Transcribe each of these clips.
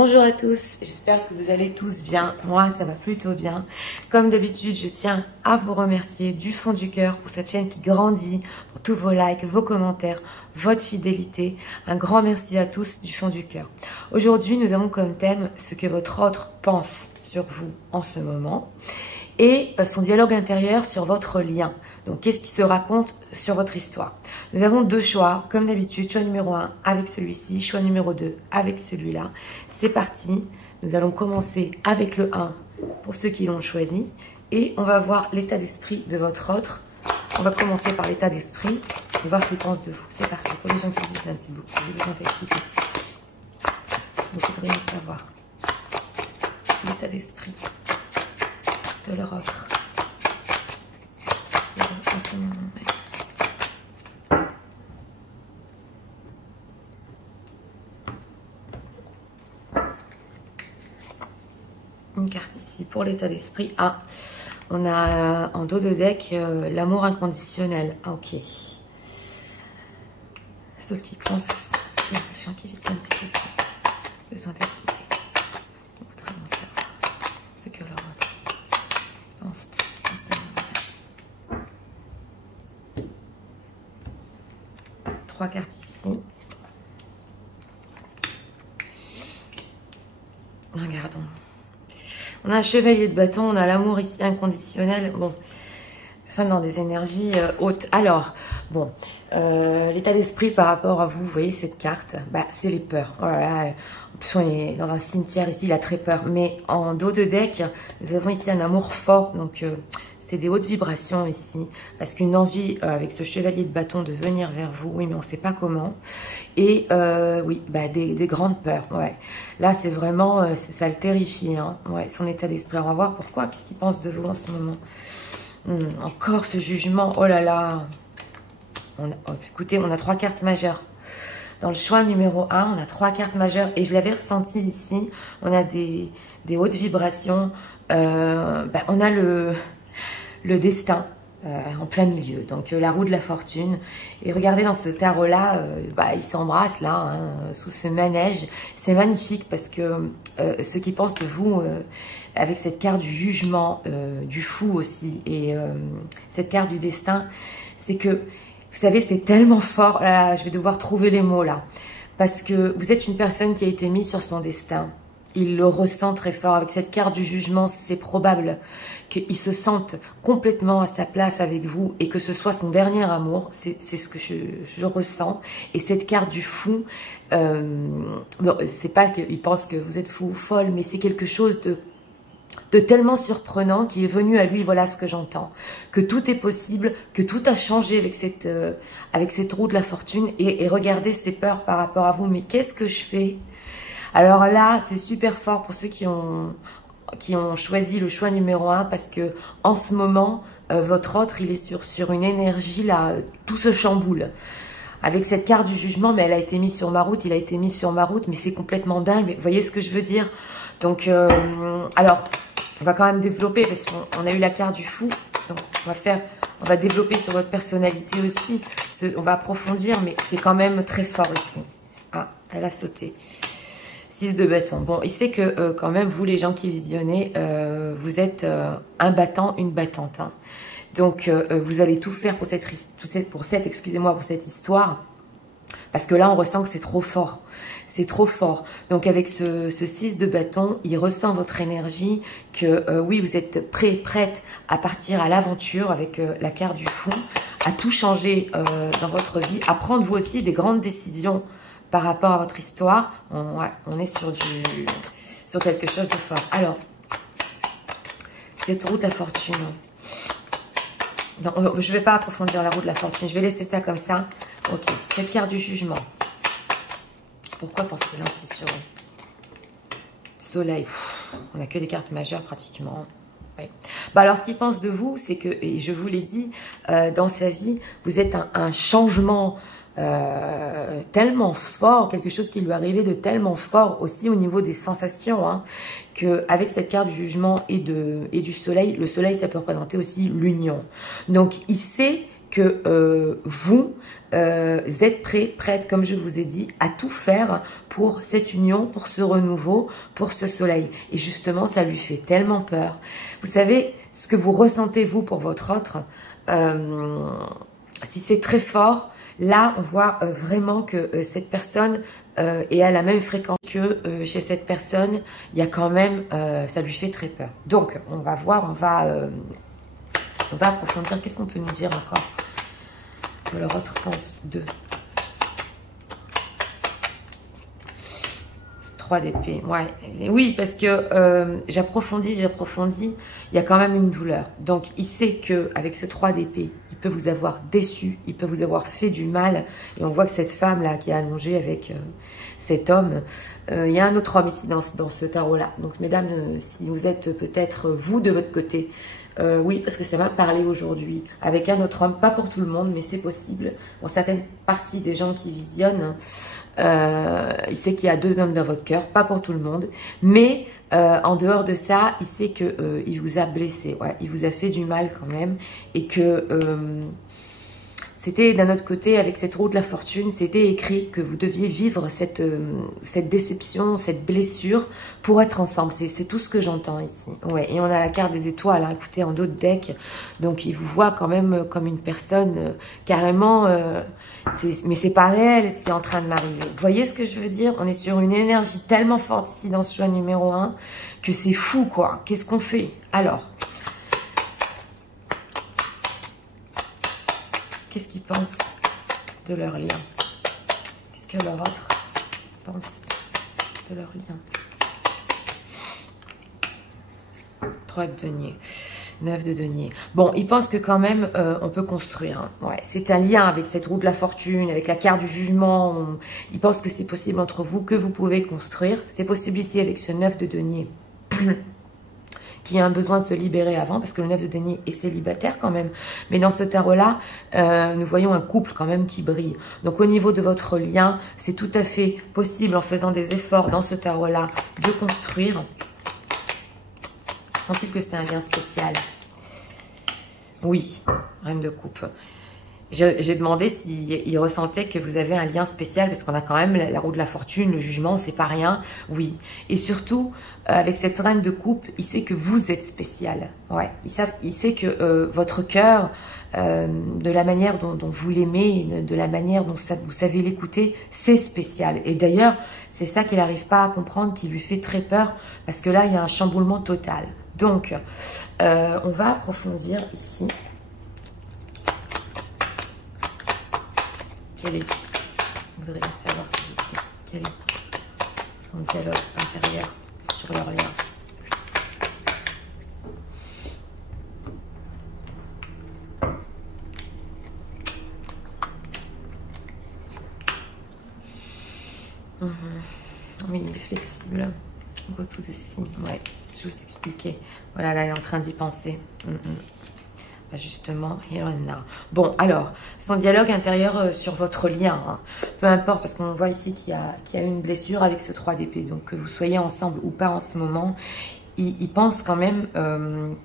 Bonjour à tous, j'espère que vous allez tous bien. Moi, ça va plutôt bien. Comme d'habitude, je tiens à vous remercier du fond du cœur pour cette chaîne qui grandit, pour tous vos likes, vos commentaires, votre fidélité. Un grand merci à tous du fond du cœur. Aujourd'hui, nous avons comme thème ce que votre autre pense sur vous en ce moment et son dialogue intérieur sur votre lien. Donc, qu'est-ce qui se raconte sur votre histoire? Nous avons deux choix, comme d'habitude. Choix numéro 1 avec celui-ci, choix numéro 2 avec celui-là. C'est parti. Nous allons commencer avec le 1 pour ceux qui l'ont choisi. Et on va voir l'état d'esprit de votre autre. On va commencer par l'état d'esprit et voir ce qu'il pense de vous. C'est parti. Pour les gens qui visionnent, s'il vous plaît, j'ai besoin d'expliquer. Vous devriez savoir l'état d'esprit de leur autre. En ce moment. Une carte ici pour l'état d'esprit. Ah, on a en dos de deck l'amour inconditionnel. Ah, ok. Ceux qui pensent, les gens qui visionnent, c'est ceux qui ont besoin d'expliquer. Vous devriez en savoir ce que leur autre pense en ce moment. 3 cartes ici. Regardons. On a un chevalier de bâton, on a l'amour ici inconditionnel. Bon, ça dans des énergies hautes. Alors, bon, l'état d'esprit par rapport à vous, vous voyez cette carte, bah, c'est les peurs. Voilà, en plus on est dans un cimetière ici, il a très peur. Mais en dos de deck, nous avons ici un amour fort, donc c'est des hautes vibrations ici. Parce qu'une envie avec ce chevalier de bâton de venir vers vous, oui, mais on ne sait pas comment. Et oui, bah, des grandes peurs, ouais. Là, c'est vraiment, ça le terrifie, hein. Ouais, son état d'esprit. On va voir pourquoi, qu'est-ce qu'il pense de vous en ce moment. Encore ce jugement, oh là là. Écoutez, on a 3 cartes majeures. Dans le choix numéro 1, on a 3 cartes majeures. Et je l'avais ressenti ici, on a des hautes vibrations. Bah, on a le destin. En plein milieu, donc la roue de la fortune. Et regardez dans ce tarot là, bah, ils s'embrassent là, hein, sous ce manège. C'est magnifique parce que ceux qui pensent de vous avec cette carte du jugement, du fou aussi, et cette carte du destin, c'est que vous savez, c'est tellement fort. Là, je vais devoir trouver les mots là, parce que vous êtes une personne qui a été mise sur son destin. Il le ressent très fort. Avec cette carte du jugement, c'est probable qu'il se sente complètement à sa place avec vous et que ce soit son dernier amour. C'est ce que je ressens. Et cette carte du fou, c'est pas qu'il pense que vous êtes fou ou folle, mais c'est quelque chose de tellement surprenant qui est venu à lui. Voilà ce que j'entends. Que tout est possible, que tout a changé avec cette roue de la fortune. Et regardez ses peurs par rapport à vous. Mais qu'est-ce que je fais ? Alors là, c'est super fort pour ceux qui ont choisi le choix numéro 1 parce que en ce moment, votre autre, il est sur une énergie là, tout se chamboule. Avec cette carte du jugement, mais elle a été mise sur ma route, il a été mis sur ma route, mais c'est complètement dingue. Vous voyez ce que je veux dire? Donc, alors, on va quand même développer parce qu'on a eu la carte du fou. Donc, on va développer sur votre personnalité aussi. On va approfondir, mais c'est quand même très fort ici. Ah, elle a sauté. 6 de bâton. Bon, il sait que quand même, vous les gens qui visionnez, vous êtes un battant, une battante. Hein. Donc, vous allez tout faire pour cette histoire. Parce que là, on ressent que c'est trop fort. C'est trop fort. Donc, avec ce 6 de bâton, il ressent votre énergie que, oui, vous êtes prête à partir à l'aventure avec la carte du fou, à tout changer dans votre vie, à prendre vous aussi des grandes décisions par rapport à votre histoire. On est sur quelque chose de fort. Alors, cette roue de la fortune. Non, je ne vais pas approfondir la roue de la fortune. Je vais laisser ça comme ça. Ok, cette carte du jugement. Pourquoi pense-t-il ainsi sur Soleil? On n'a que des cartes majeures pratiquement. Ouais. Bah alors, ce qu'il pense de vous, c'est que, et je vous l'ai dit, dans sa vie, vous êtes un changement tellement fort, quelque chose qui lui est arrivé de tellement fort aussi au niveau des sensations, hein, qu'avec cette carte du jugement et du soleil, le soleil ça peut représenter aussi l'union. Donc il sait que vous êtes prête, comme je vous ai dit, à tout faire pour cette union, pour ce renouveau, pour ce soleil. Et justement, ça lui fait tellement peur. Vous savez, ce que vous ressentez, vous, pour votre autre, si c'est très fort, là, on voit vraiment que cette personne est à la même fréquence que chez cette personne. Il y a quand même, ça lui fait très peur. Donc, on va voir, on va approfondir. Qu'est-ce qu'on peut nous dire encore que leur autre pense d'eux? 3 d'épée, ouais. Oui, parce que j'approfondis, il y a quand même une douleur. Donc, il sait qu'avec ce 3 d'épée, il peut vous avoir déçu, il peut vous avoir fait du mal. Et on voit que cette femme-là qui est allongée avec cet homme, il y a un autre homme ici dans ce tarot-là. Donc, mesdames, si vous êtes peut-être vous de votre côté, oui, parce que ça m'a parlé aujourd'hui avec un autre homme, pas pour tout le monde, mais c'est possible. Pour certaines parties des gens qui visionnent, il sait qu'il y a 2 hommes dans votre cœur, pas pour tout le monde. Mais en dehors de ça, il sait que il vous a blessé, ouais, il vous a fait du mal quand même. Et que c'était d'un autre côté, avec cette roue de la fortune, c'était écrit que vous deviez vivre cette déception, cette blessure pour être ensemble. C'est tout ce que j'entends ici. Ouais, et on a la carte des étoiles, hein, écoutez, en d'autres decks. Donc, il vous voit quand même comme une personne carrément... mais c'est pas réel ce qui est en train de m'arriver. Vous voyez ce que je veux dire? On est sur une énergie tellement forte ici dans ce choix numéro 1 que c'est fou, quoi. Qu'est-ce qu'on fait? Alors... Qu'est-ce qu'ils pensent de leur lien? Qu'est-ce que leur autre pense de leur lien? 3 de denier, 9 de denier. Bon, ils pensent que quand même, on peut construire. Hein. Ouais, c'est un lien avec cette roue de la fortune, avec la carte du jugement. Ils pensent que c'est possible entre vous, que vous pouvez construire. C'est possible ici avec ce 9 de denier. Qui a un besoin de se libérer avant, parce que le 9 de denier est célibataire quand même. Mais dans ce tarot-là, nous voyons un couple quand même qui brille. Donc au niveau de votre lien, c'est tout à fait possible en faisant des efforts dans ce tarot-là de construire. Sent-il que c'est un lien spécial? Oui, reine de coupe. J'ai demandé s'il ressentait que vous avez un lien spécial, parce qu'on a quand même la roue de la fortune, le jugement, c'est pas rien. Oui. Et surtout, avec cette reine de coupe, il sait que vous êtes spécial. Ouais. Il sait que votre cœur, de la manière dont vous l'aimez, de la manière dont vous savez l'écouter, c'est spécial. Et d'ailleurs, c'est ça qu'il n'arrive pas à comprendre, qui lui fait très peur, parce que là, il y a un chamboulement total. Donc, on va approfondir ici. Vous voudriez savoir quel est son dialogue intérieur sur leur lien. Oui, il est flexible. On voit tout de suite. Ouais, je vous expliquais. Voilà, là, il est en train d'y penser. Justement, here and now. Bon, alors, son dialogue intérieur sur votre lien, hein. Peu importe, parce qu'on voit ici qu'il y a une blessure avec ce 3 d'épée. Donc, que vous soyez ensemble ou pas en ce moment, il pense quand même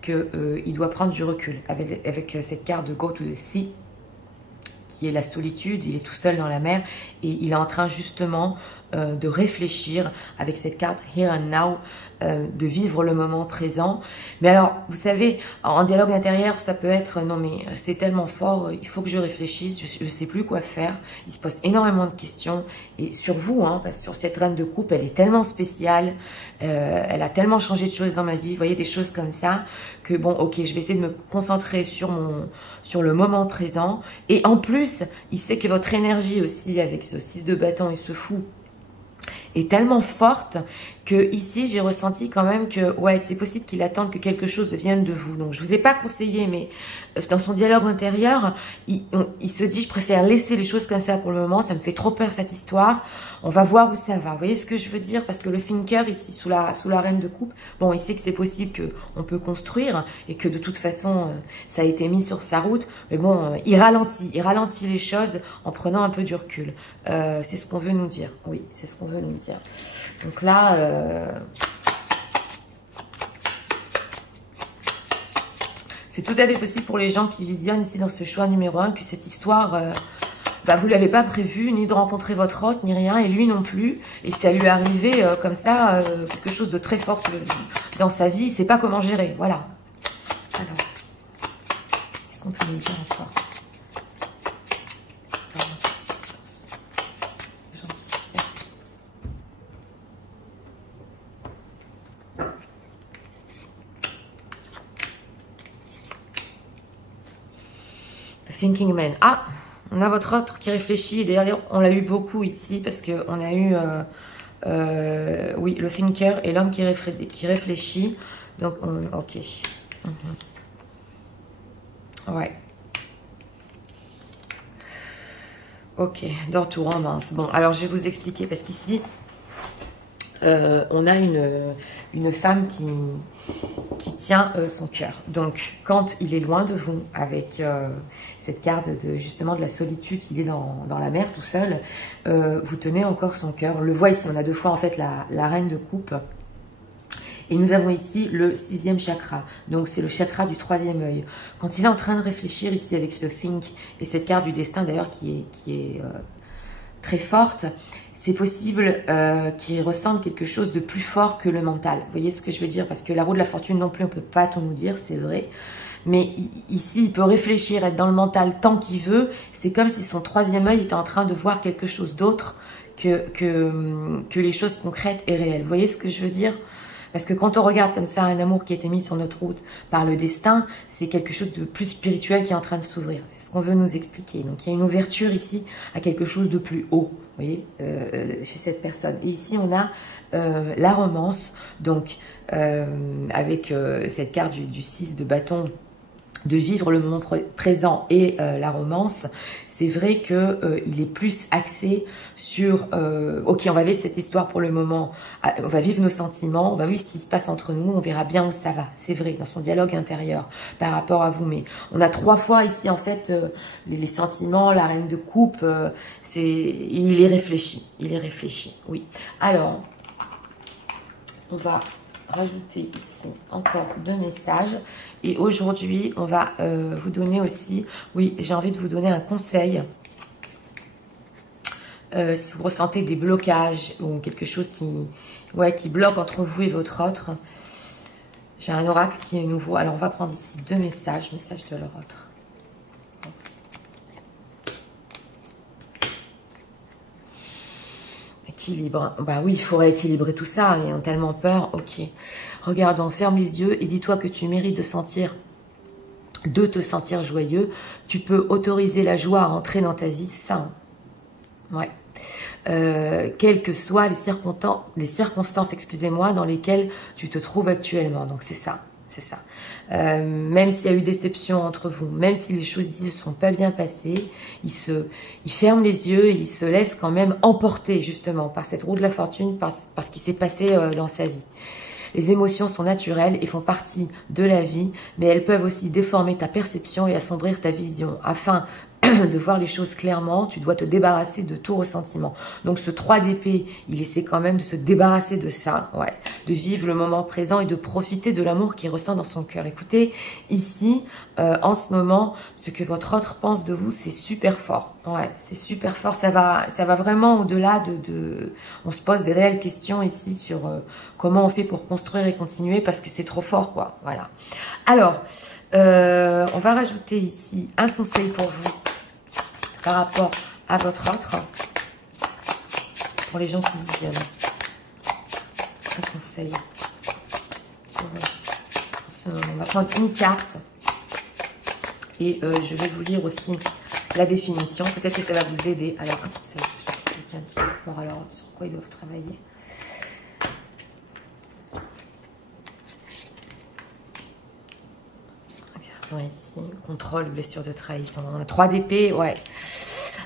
qu'il doit prendre du recul avec cette carte de Go to the Sea, qui est la solitude. Il est tout seul dans la mer et il est en train justement de réfléchir avec cette carte Here and Now, de vivre le moment présent. Mais alors, vous savez, en dialogue intérieur, ça peut être, non mais c'est tellement fort, il faut que je réfléchisse, je ne sais plus quoi faire. Il se pose énormément de questions. Et sur vous, hein, parce que sur cette reine de coupe, elle est tellement spéciale, elle a tellement changé de choses dans ma vie, vous voyez, des choses comme ça, que bon, ok, je vais essayer de me concentrer sur le moment présent. Et en plus, il sait que votre énergie aussi, avec ce 6 de bâton et ce fou, est tellement forte que ici j'ai ressenti quand même que ouais, c'est possible qu'il attende que quelque chose vienne de vous. Donc je vous ai pas conseillé, mais dans son dialogue intérieur, il se dit je préfère laisser les choses comme ça pour le moment, ça me fait trop peur cette histoire. On va voir où ça va. Vous voyez ce que je veux dire? Parce que le thinker ici sous la reine de coupe, bon, il sait que c'est possible qu'on peut construire et que de toute façon ça a été mis sur sa route. Mais bon, il ralentit les choses en prenant un peu du recul. C'est ce qu'on veut nous dire. Oui, c'est ce qu'on veut nous dire. Donc là, C'est tout à fait possible pour les gens qui visionnent ici dans ce choix numéro 1 que cette histoire, vous ne l'avez pas prévue, ni de rencontrer votre hôte, ni rien, et lui non plus. Et ça lui est arrivé comme ça, quelque chose de très fort dans sa vie. Il ne sait pas comment gérer. Voilà. Alors, qu'est-ce qu'on peut nous dire encore? Thinking Man. Ah, on a votre autre qui réfléchit. D'ailleurs, on l'a eu beaucoup ici parce qu'on a eu, oui, le thinker et l'homme qui réfléchit. Donc, ok. Ouais. Ok, dans tout romance. Bon, alors je vais vous expliquer parce qu'ici, on a une femme qui tient son cœur. Donc, quand il est loin de vous, avec cette carte justement de la solitude, il est dans la mer tout seul, vous tenez encore son cœur. On le voit ici, on a deux fois en fait la reine de coupe. Et nous avons ici le 6e chakra. Donc, c'est le chakra du 3e œil. Quand il est en train de réfléchir ici avec ce think et cette carte du destin d'ailleurs qui est très forte, c'est possible qu'il ressente quelque chose de plus fort que le mental. Vous voyez ce que je veux dire? Parce que la roue de la fortune non plus, on ne peut pas tout nous dire, c'est vrai. Mais ici, il peut réfléchir, être dans le mental tant qu'il veut. C'est comme si son 3e œil était en train de voir quelque chose d'autre que les choses concrètes et réelles. Vous voyez ce que je veux dire? Parce que quand on regarde comme ça un amour qui a été mis sur notre route par le destin, c'est quelque chose de plus spirituel qui est en train de s'ouvrir. C'est ce qu'on veut nous expliquer. Donc il y a une ouverture ici à quelque chose de plus haut, vous voyez, chez cette personne. Et ici on a la romance, donc avec cette carte du 6 de bâton, de vivre le moment présent et la romance. C'est vrai qu'il est plus axé sur ok, on va vivre cette histoire pour le moment, on va vivre nos sentiments, on va vivre ce qui se passe entre nous, on verra bien où ça va. C'est vrai, dans son dialogue intérieur par rapport à vous. Mais on a 3 fois ici en fait les sentiments, la reine de coupe, il est réfléchi, oui. Alors, on va rajouter ici encore 2 messages. Et aujourd'hui, on va vous donner aussi, oui, j'ai envie de vous donner un conseil. Si vous ressentez des blocages ou quelque chose qui bloque entre vous et votre autre, j'ai un oracle qui est nouveau. Alors, on va prendre ici 2 messages de leur autre. Équilibre. Bah oui, il faudrait équilibrer tout ça. Ils ont tellement peur. Ok. Regardons, ferme les yeux et dis-toi que tu mérites de te sentir joyeux. Tu peux autoriser la joie à entrer dans ta vie. C'est ça. Hein, ouais. Quelles que soient les circonstances, excusez-moi, dans lesquelles tu te trouves actuellement. Donc c'est ça. C'est ça. Même s'il y a eu déception entre vous, même si les choses ici ne sont pas bien passées, il ferme les yeux et il se laisse quand même emporter justement par cette roue de la fortune, par ce qui s'est passé dans sa vie. Les émotions sont naturelles et font partie de la vie, mais elles peuvent aussi déformer ta perception et assombrir ta vision. Afin de voir les choses clairement, tu dois te débarrasser de tout ressentiment. Donc ce 3 d'épée, il essaie quand même de se débarrasser de ça, ouais, de vivre le moment présent et de profiter de l'amour qu'il ressent dans son cœur. Écoutez, ici, en ce moment, ce que votre autre pense de vous, c'est super fort. Ouais, c'est super fort. Ça va vraiment au-delà on se pose des réelles questions ici sur comment on fait pour construire et continuer parce que c'est trop fort, quoi. Voilà. Alors, on va rajouter ici un conseil pour vous par rapport à votre autre, pour les gens qui visionnent. Un conseil. On va prendre une carte et je vais vous lire aussi la définition. Peut-être que ça va vous aider. Alors, un conseil. Alors, sur quoi ils doivent travailler. Regardons ici. Contrôle, blessure de trahison. On a 3 d'épée, ouais.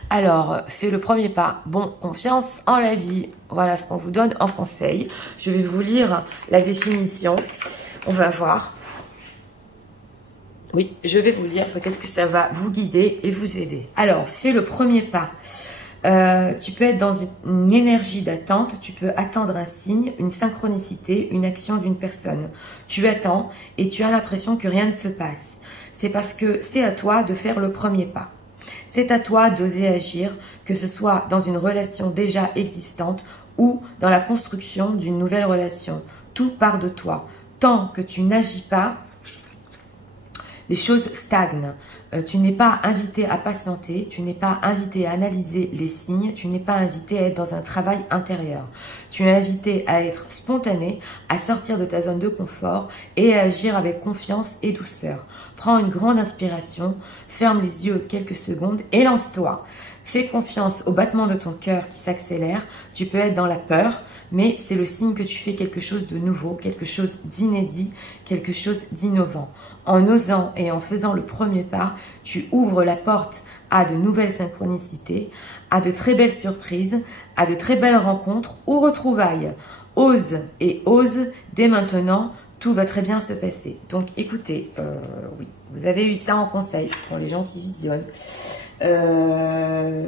Alors, fais le premier pas. Bon, confiance en la vie. Voilà ce qu'on vous donne en conseil. Je vais vous lire la définition. On va voir. Oui, je vais vous lire. Peut-être que ça va vous guider et vous aider. Alors, fais le premier pas. Tu peux être dans une énergie d'attente. Tu peux attendre un signe, une synchronicité, une action d'une personne. Tu attends et tu as l'impression que rien ne se passe. c'est parce que c'est à toi de faire le premier pas. C'est à toi d'oser agir, que ce soit dans une relation déjà existante ou dans la construction d'une nouvelle relation. Tout part de toi. Tant que tu n'agis pas, les choses stagnent. Tu n'es pas invité à patienter, tu n'es pas invité à analyser les signes, tu n'es pas invité à être dans un travail intérieur. Tu es invité à être spontané, à sortir de ta zone de confort et à agir avec confiance et douceur. Prends une grande inspiration, ferme les yeux quelques secondes et lance-toi. Fais confiance au battement de ton cœur qui s'accélère. Tu peux être dans la peur, mais c'est le signe que tu fais quelque chose de nouveau, quelque chose d'inédit, quelque chose d'innovant. En osant et en faisant le premier pas, tu ouvres la porte à de nouvelles synchronicités, à de très belles surprises, à de très belles rencontres ou retrouvailles. Ose et ose dès maintenant, tout va très bien se passer. Donc écoutez, oui, vous avez eu ça en conseil pour les gens qui visionnent.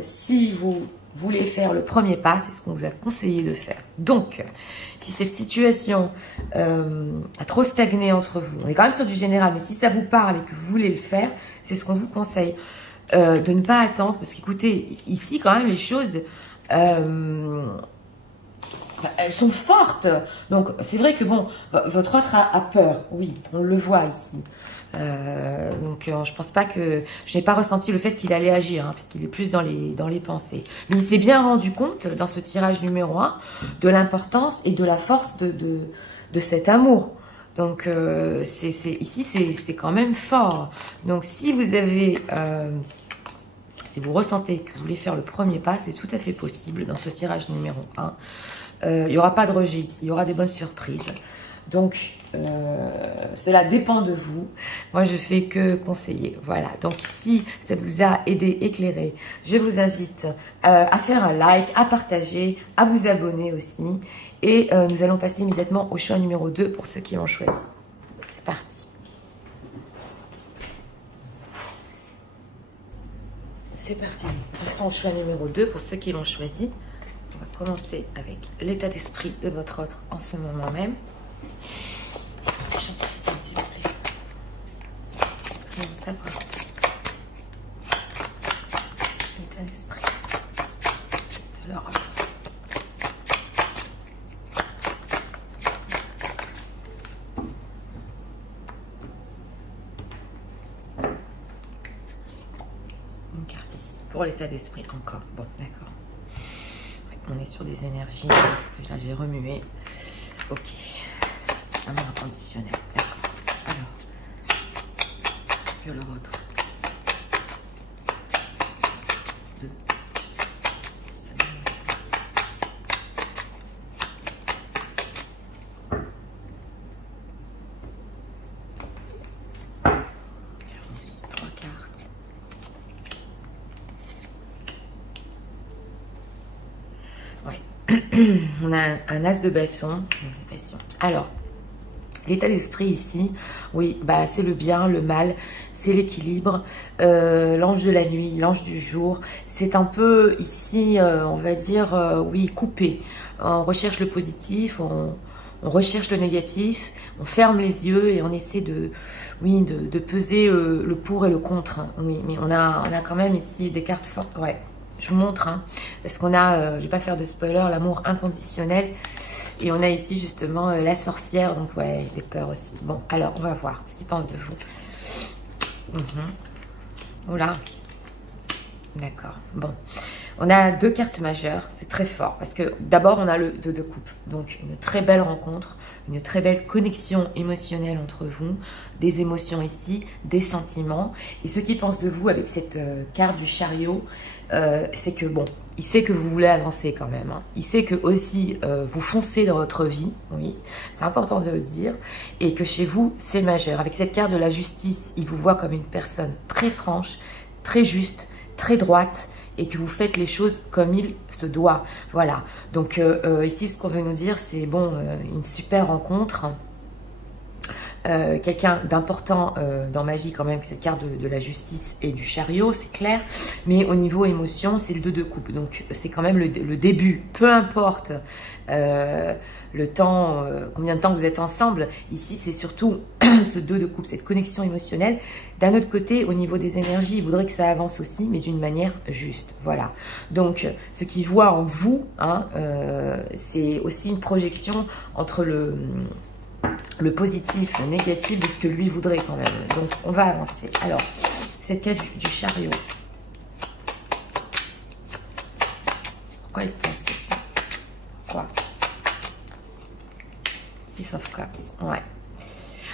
Si vous voulez faire le premier pas, c'est ce qu'on vous a conseillé de faire. Donc, si cette situation a trop stagné entre vous, on est quand même sur du général, mais si ça vous parle et que vous voulez le faire, c'est ce qu'on vous conseille. De ne pas attendre, parce qu'écoutez, ici quand même les choses, elles sont fortes. Donc c'est vrai que bon, votre autre a peur, oui, on le voit ici. Je pense pas que je n'ai pas ressenti le fait qu'il allait agir, hein, parce qu'il est plus dans les pensées. Mais il s'est bien rendu compte dans ce tirage numéro 1 de l'importance et de la force de cet amour. Donc ici c'est quand même fort. Donc si vous avez si vous ressentez que vous voulez faire le premier pas, c'est tout à fait possible dans ce tirage numéro 1. Il n'y aura pas de rejet ici, il y aura des bonnes surprises. Donc, cela dépend de vous. Moi, je fais que conseiller. Voilà. Donc, si ça vous a aidé, éclairé, je vous invite à faire un like, à partager, à vous abonner aussi. Et nous allons passer immédiatement au choix numéro 2 pour ceux qui l'ont choisi. C'est parti. C'est parti. Passons au choix numéro 2 pour ceux qui l'ont choisi. On va commencer avec l'état d'esprit de votre autre en ce moment même. Gentilissime, s'il vous plaît. Prenez ça quoi. L'état d'esprit de leur autre. Une carte ici pour l'état d'esprit encore. Bon, d'accord. On est sur des énergies, parce que là j'ai remué. Ok. Amour inconditionnel. D'accord. Alors. Que le autre. 2. Trois cartes. On a un as de bâton. Alors, l'état d'esprit ici, oui, bah, c'est le bien, le mal, c'est l'équilibre, l'ange de la nuit, l'ange du jour. C'est un peu ici, on va dire, oui, coupé. On recherche le positif, on recherche le négatif, on ferme les yeux et on essaie de, oui, de peser le pour et le contre. Oui, mais on a quand même ici des cartes fortes, ouais. Je vous montre, hein, parce qu'on a, je ne vais pas faire de spoiler, l'amour inconditionnel. Et on a ici justement la sorcière, donc ouais, des peurs aussi. Bon, alors on va voir ce qu'ils pensent de vous. Oula. D'accord, bon. On a 2 cartes majeures, c'est très fort. Parce que d'abord, on a le 2 de coupe. Donc une très belle rencontre, une très belle connexion émotionnelle entre vous. Des émotions ici, des sentiments. Et ce qu'ils pensent de vous avec cette carte du chariot, c'est que bon, il sait que vous voulez avancer quand même. Hein. Il sait que aussi vous foncez dans votre vie, oui, c'est important de le dire, et que chez vous, c'est majeur. Avec cette carte de la justice, il vous voit comme une personne très franche, très juste, très droite, et que vous faites les choses comme il se doit. Voilà, donc ici, ce qu'on veut nous dire, c'est bon, une super rencontre. quelqu'un d'important dans ma vie quand même, cette carte de la justice et du chariot, c'est clair. Mais au niveau émotion, c'est le 2 de coupe. Donc c'est quand même le début. Peu importe le temps, combien de temps vous êtes ensemble. Ici, c'est surtout ce 2 de coupe, cette connexion émotionnelle. D'un autre côté, au niveau des énergies, il voudrait que ça avance aussi, mais d'une manière juste. Voilà. Donc, ce qu'il voit en vous, hein, c'est aussi une projection entre le positif, le négatif de ce que lui voudrait quand même. Donc, on va avancer. Alors, cette carte du chariot. Pourquoi il pense ceci? Pourquoi? Six of Cups, ouais.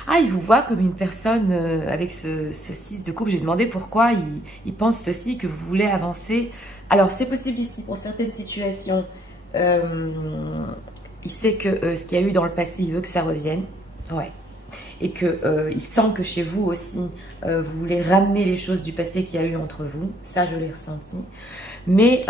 Ah, il vous voit comme une personne avec ce 6 de coupe. J'ai demandé pourquoi il pense ceci, que vous voulez avancer. Alors, c'est possible ici pour certaines situations. Il sait que ce qu'il y a eu dans le passé, il veut que ça revienne. Ouais. Et que il sent que chez vous aussi, vous voulez ramener les choses du passé qu'il y a eu entre vous. Ça, je l'ai ressenti. Mais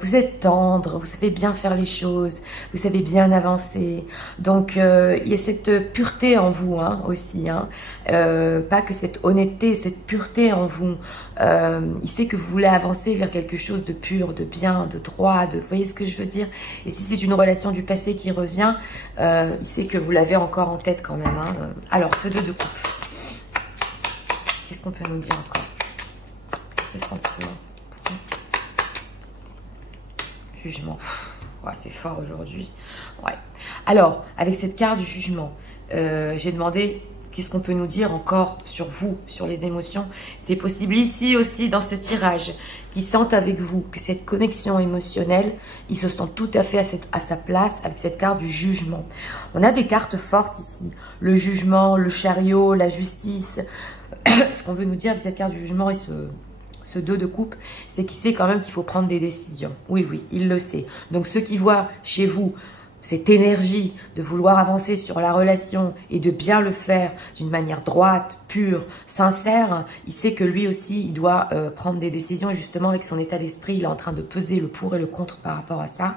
vous êtes tendre, vous savez bien faire les choses, vous savez bien avancer. Donc, il y a cette pureté en vous hein, aussi. Hein. Pas que cette honnêteté, cette pureté en vous. Il sait que vous voulez avancer vers quelque chose de pur, de bien, de droit. Vous voyez ce que je veux dire? Et si c'est une relation du passé qui revient, il sait que vous l'avez encore en tête quand même. Hein. Alors, ce 2 de coupe. Qu'est-ce qu'on peut nous dire encore sur ces sentiments? Jugement. Ouais, c'est fort aujourd'hui. Ouais. Alors, avec cette carte du jugement, j'ai demandé qu'est-ce qu'on peut nous dire encore sur vous, sur les émotions. C'est possible ici aussi, dans ce tirage, qu'ils sentent avec vous que cette connexion émotionnelle, ils se sentent tout à fait à sa place avec cette carte du jugement. On a des cartes fortes ici. Le jugement, le chariot, la justice. Ce qu'on veut nous dire avec cette carte du jugement et ce 2 de coupe, c'est qu'il sait quand même qu'il faut prendre des décisions. Oui, oui, il le sait. Donc, ceux qui voient chez vous cette énergie de vouloir avancer sur la relation et de bien le faire d'une manière droite, pure, sincère, il sait que lui aussi, il doit prendre des décisions. Et justement, avec son état d'esprit, il est en train de peser le pour et le contre par rapport à ça.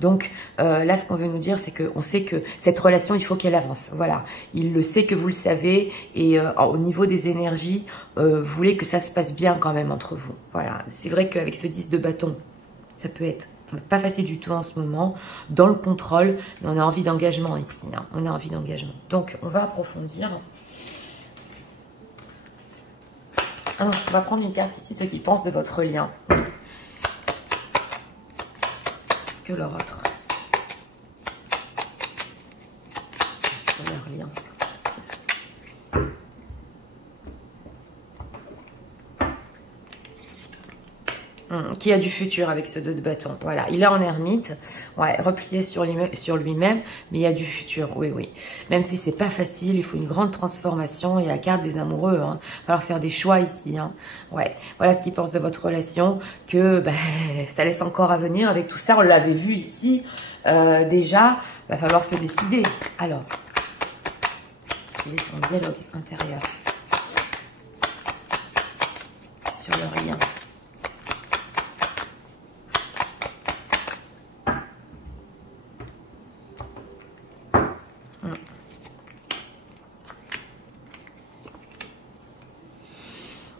Donc là, ce qu'on veut nous dire, c'est qu'on sait que cette relation, il faut qu'elle avance. Voilà, il le sait que vous le savez. Et au niveau des énergies, vous voulez que ça se passe bien quand même entre vous. Voilà, c'est vrai qu'avec ce 10 de bâton, ça peut être pas facile du tout en ce moment, dans le contrôle, mais on a envie d'engagement ici. Hein. On a envie d'engagement. Donc, on va approfondir. Ah non, on va prendre une carte ici, ceux qui pensent de votre lien. Est-ce que leur autre? Est-ce que leur lien? Qui a du futur avec ce 2 de bâton. Voilà, il est en ermite, ouais, replié sur lui-même, mais il y a du futur, oui, oui. Même si c'est pas facile, il faut une grande transformation. Il y a la carte des amoureux, hein. Il va falloir faire des choix ici, hein. Ouais, voilà ce qu'il pense de votre relation, que bah, ça laisse encore à venir avec tout ça. On l'avait vu ici, déjà, il va falloir se décider. Alors, quel est son dialogue intérieur sur le lien?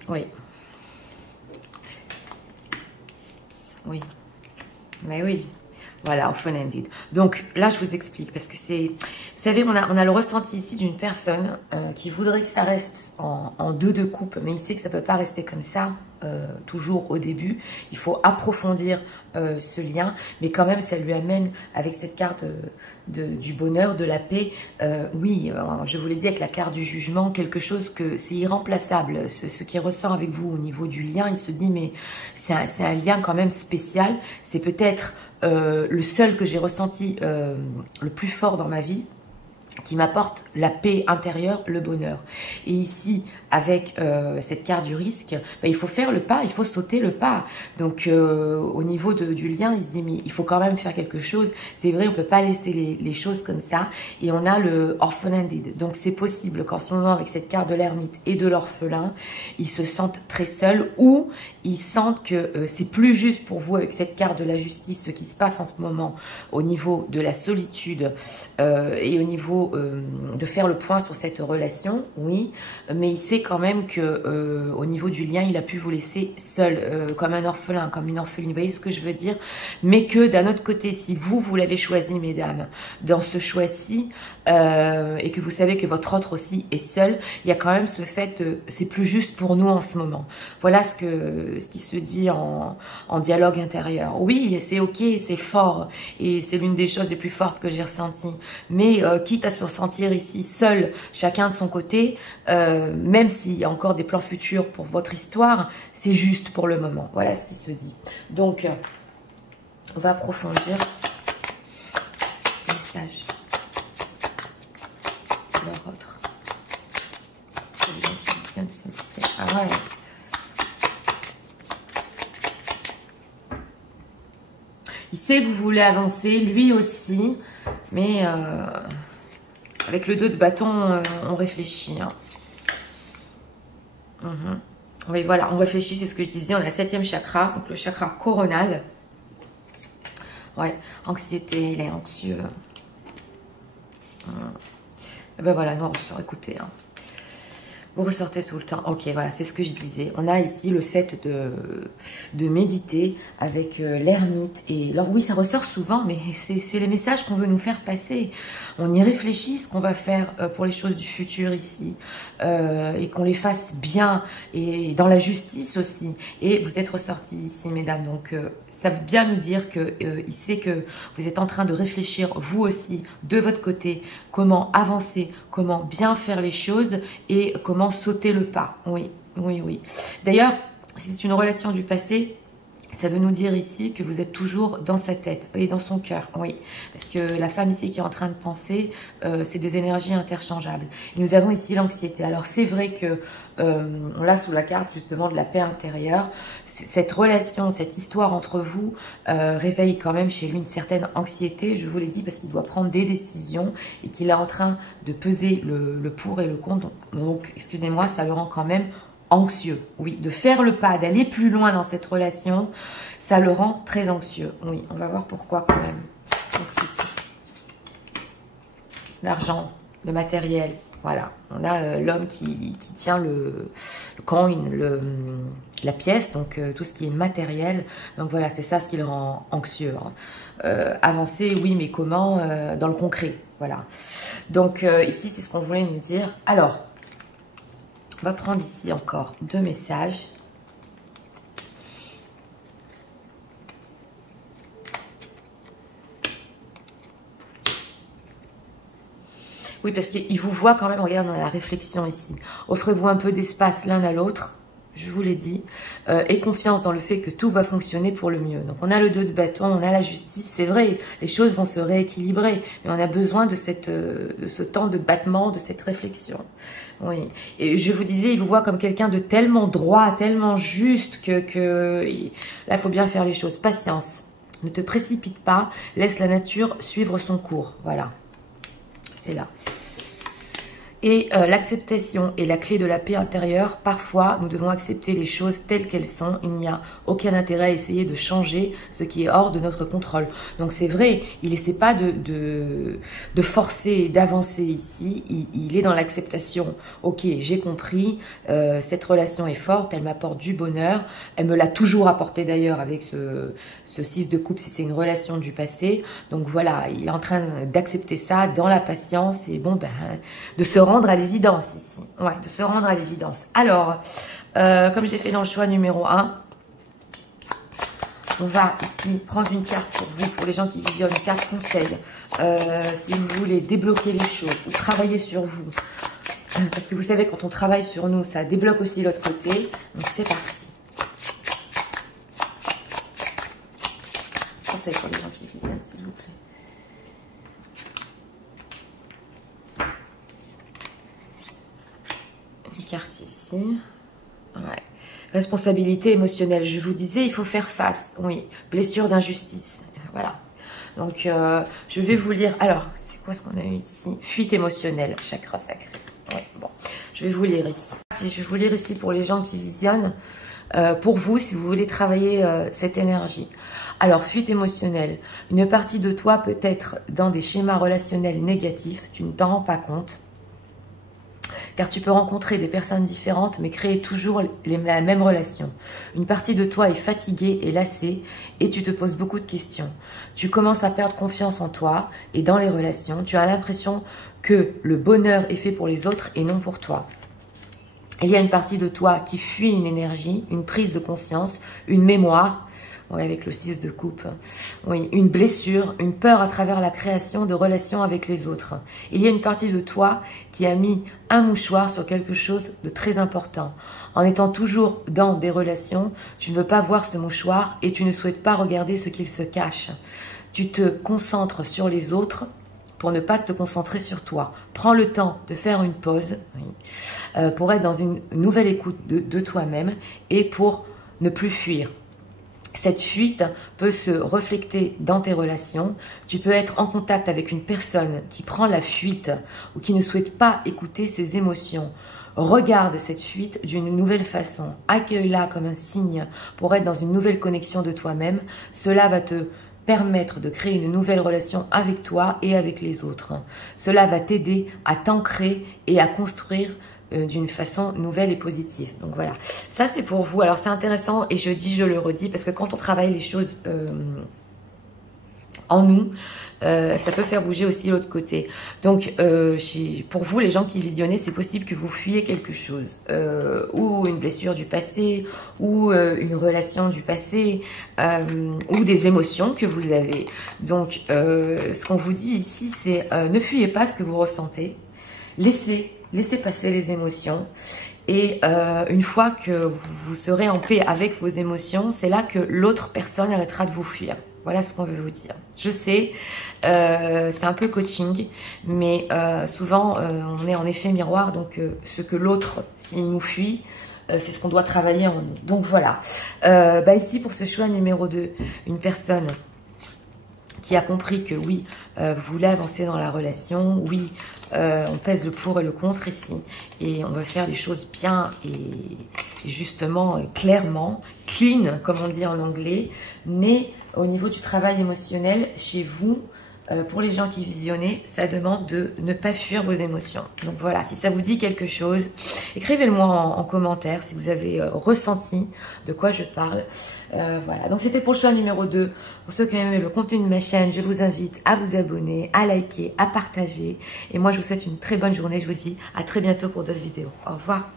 Oui. Oui. Mais oui. Voilà, open-ended. Donc là, je vous explique parce que c'est... Vous savez, on a le ressenti ici d'une personne qui voudrait que ça reste en 2 de coupe, mais il sait que ça ne peut pas rester comme ça toujours au début. Il faut approfondir ce lien, mais quand même, ça lui amène avec cette carte du bonheur, de la paix. Oui, je vous l'ai dit avec la carte du jugement, quelque chose que c'est irremplaçable. Ce qu'il ressent avec vous au niveau du lien, il se dit, mais c'est un lien quand même spécial. C'est peut-être le seul que j'ai ressenti le plus fort dans ma vie, qui m'apporte la paix intérieure, le bonheur. Et ici, avec cette carte du risque, bah, il faut faire le pas, il faut sauter le pas. Donc, au niveau du lien, il se dit, mais il faut quand même faire quelque chose. C'est vrai, on ne peut pas laisser les choses comme ça. Et on a le orphan-ended. Donc, c'est possible qu'en ce moment, avec cette carte de l'ermite et de l'orphelin, ils se sentent très seuls ou ils sentent que c'est plus juste pour vous, avec cette carte de la justice, ce qui se passe en ce moment au niveau de la solitude et au niveau niveau de faire le point sur cette relation, oui, mais il sait quand même que au niveau du lien, il a pu vous laisser seul, comme un orphelin, comme une orpheline, vous voyez ce que je veux dire? Mais que d'un autre côté, si vous l'avez choisi, mesdames, dans ce choix-ci, et que vous savez que votre autre aussi est seul, il y a quand même ce fait de c'est plus juste pour nous en ce moment. Voilà ce qui se dit en dialogue intérieur. Oui, c'est ok, c'est fort, et c'est l'une des choses les plus fortes que j'ai ressenties. Mais quitte à se sentir ici seul, chacun de son côté, même s'il y a encore des plans futurs pour votre histoire, c'est juste pour le moment. Voilà ce qui se dit. Donc, on va approfondir le message. Leur autre. Ah ouais. Il sait que vous voulez avancer, lui aussi, mais avec le 2 de bâton, on réfléchit. Hein. Oui, voilà, on réfléchit, c'est ce que je disais, on a le 7e chakra, donc le chakra coronal. Ouais, anxiété, il est anxieux. Et ben voilà, nous on ressort, écoutez. Hein. Vous ressortez tout le temps. Ok, voilà, c'est ce que je disais. On a ici le fait de méditer avec l'ermite. Et alors oui, ça ressort souvent, mais c'est les messages qu'on veut nous faire passer. On y réfléchit, ce qu'on va faire pour les choses du futur ici. Et qu'on les fasse bien. Et dans la justice aussi. Et vous êtes ressortis ici, mesdames. Donc, ça veut bien nous dire qu'il sait que vous êtes en train de réfléchir, vous aussi, de votre côté, comment avancer, comment bien faire les choses et comment sauter le pas. Oui, oui, oui. D'ailleurs, si c'est une relation du passé, ça veut nous dire ici que vous êtes toujours dans sa tête et dans son cœur, oui. Parce que la femme ici qui est en train de penser, c'est des énergies interchangeables. Et nous avons ici l'anxiété. Alors c'est vrai que on l'a sous la carte justement de la paix intérieure. Cette relation, cette histoire entre vous réveille quand même chez lui une certaine anxiété, je vous l'ai dit, parce qu'il doit prendre des décisions et qu'il est en train de peser le pour et le contre. Donc excusez-moi, ça le rend quand même anxieux, oui, de faire le pas, d'aller plus loin dans cette relation, ça le rend très anxieux. Oui, on va voir pourquoi quand même. L'argent, le matériel, voilà. On a l'homme qui tient le coin, la pièce, donc tout ce qui est matériel. Donc voilà, c'est ça ce qui le rend anxieux. Hein. Avancer, oui, mais comment dans le concret, voilà. Donc ici, c'est ce qu'on voulait nous dire. Alors, on va prendre ici encore 2 messages. Oui, parce qu'il vous voit quand même, regarde, dans la réflexion ici. Offrez-vous un peu d'espace l'un à l'autre, je vous l'ai dit, et confiance dans le fait que tout va fonctionner pour le mieux. Donc on a le 2 de bâton, on a la justice, c'est vrai, les choses vont se rééquilibrer, mais on a besoin de ce temps de battement, de cette réflexion. Oui, et je vous disais, il vous voit comme quelqu'un de tellement droit, tellement juste que là, il faut bien faire les choses. Patience, ne te précipite pas, laisse la nature suivre son cours, voilà, c'est là. Et l'acceptation est la clé de la paix intérieure. Parfois, nous devons accepter les choses telles qu'elles sont. Il n'y a aucun intérêt à essayer de changer ce qui est hors de notre contrôle. Donc c'est vrai, il n'essaie pas de forcer et d'avancer ici. Il est dans l'acceptation. Ok, j'ai compris, cette relation est forte, elle m'apporte du bonheur. Elle me l'a toujours apporté d'ailleurs avec ce 6 de coupe si c'est une relation du passé. Donc voilà, il est en train d'accepter ça dans la patience et bon, ben, de se rendre à l'évidence ici. Ouais, de se rendre à l'évidence. Alors, comme j'ai fait dans le choix numéro 1, on va ici prendre une carte pour vous, pour les gens qui visionnent, une carte conseil. Si vous voulez débloquer les choses ou travailler sur vous. Parce que vous savez, quand on travaille sur nous, ça débloque aussi l'autre côté. Donc c'est parti. Conseil pour les gens qui visionnent, s'il vous plaît. Carte ici. Ouais. Responsabilité émotionnelle. Je vous disais, il faut faire face. Oui. Blessure d'injustice. Voilà. Donc, je vais vous lire. Alors, c'est quoi ce qu'on a eu ici? Fuite émotionnelle. Chakra sacré. Ouais, bon. Je vais vous lire ici. Je vais vous lire ici pour les gens qui visionnent. Pour vous, si vous voulez travailler cette énergie. Alors, fuite émotionnelle. Une partie de toi peut être dans des schémas relationnels négatifs, tu ne t'en rends pas compte. Car tu peux rencontrer des personnes différentes, mais créer toujours la même relation. Une partie de toi est fatiguée et lassée, et tu te poses beaucoup de questions. Tu commences à perdre confiance en toi et dans les relations. Tu as l'impression que le bonheur est fait pour les autres et non pour toi. Il y a une partie de toi qui fuit une énergie, une prise de conscience, une mémoire. Oui, avec le 6 de coupe. Oui, une blessure, une peur à travers la création de relations avec les autres. Il y a une partie de toi qui a mis un mouchoir sur quelque chose de très important. En étant toujours dans des relations, tu ne veux pas voir ce mouchoir et tu ne souhaites pas regarder ce qu'il se cache. Tu te concentres sur les autres pour ne pas te concentrer sur toi. Prends le temps de faire une pause pour être dans une nouvelle écoute de toi-même et pour ne plus fuir. Cette fuite peut se refléter dans tes relations. Tu peux être en contact avec une personne qui prend la fuite ou qui ne souhaite pas écouter ses émotions. Regarde cette fuite d'une nouvelle façon. Accueille-la comme un signe pour être dans une nouvelle connexion de toi-même. Cela va te permettre de créer une nouvelle relation avec toi et avec les autres. Cela va t'aider à t'ancrer et à construire d'une façon nouvelle et positive. Donc voilà, ça c'est pour vous. Alors c'est intéressant et je le redis parce que quand on travaille les choses en nous, ça peut faire bouger aussi l'autre côté. Donc pour vous, les gens qui visionnez, c'est possible que vous fuyiez quelque chose ou une blessure du passé ou une relation du passé ou des émotions que vous avez. Donc ce qu'on vous dit ici, c'est ne fuyez pas ce que vous ressentez. Laissez passer les émotions et une fois que vous serez en paix avec vos émotions, c'est là que l'autre personne arrêtera de vous fuir. Voilà ce qu'on veut vous dire. Je sais, c'est un peu coaching, mais souvent on est en effet miroir, donc ce que l'autre, s'il nous fuit, c'est ce qu'on doit travailler en nous. Donc voilà, ici pour ce choix numéro 2, une personne qui a compris que oui, vous voulez avancer dans la relation, oui, on pèse le pour et le contre ici, et on va faire les choses bien et justement, clairement, clean, comme on dit en anglais, mais au niveau du travail émotionnel, chez vous, pour les gens qui visionnent, ça demande de ne pas fuir vos émotions. Donc voilà, si ça vous dit quelque chose, écrivez-le-moi en commentaire si vous avez ressenti de quoi je parle. Voilà, donc c'était pour le choix numéro 2. Pour ceux qui ont aimé le contenu de ma chaîne, je vous invite à vous abonner, à liker, à partager. Et moi, je vous souhaite une très bonne journée. Je vous dis à très bientôt pour d'autres vidéos. Au revoir.